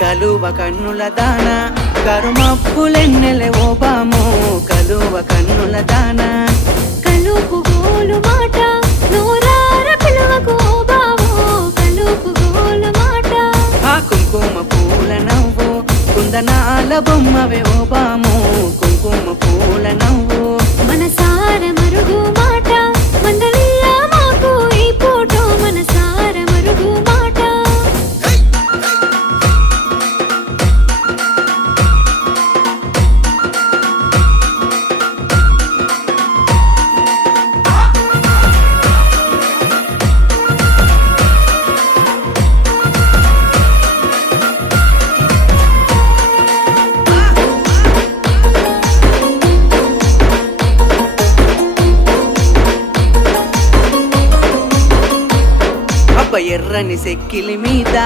కలువ కన్నుల దాన కరుమప్పులెన్నెలే ఓ బాము కలువ కన్నుల దాన కలుపు గోలు మాట నూరార పిలువకు ఓ బావో కలుపు గోలు మాట ఆ కుంకుమ పూల నవ్వు కుందనాల బొమ్మవే ఓ బాము కుంకుమ పూల నవ్వు మనసార మరుగు మాట మందలియ మాకు ఈ పూట మనసార మరుగు మాట అబ్బ ఎర్రని సెక్కిలి మీద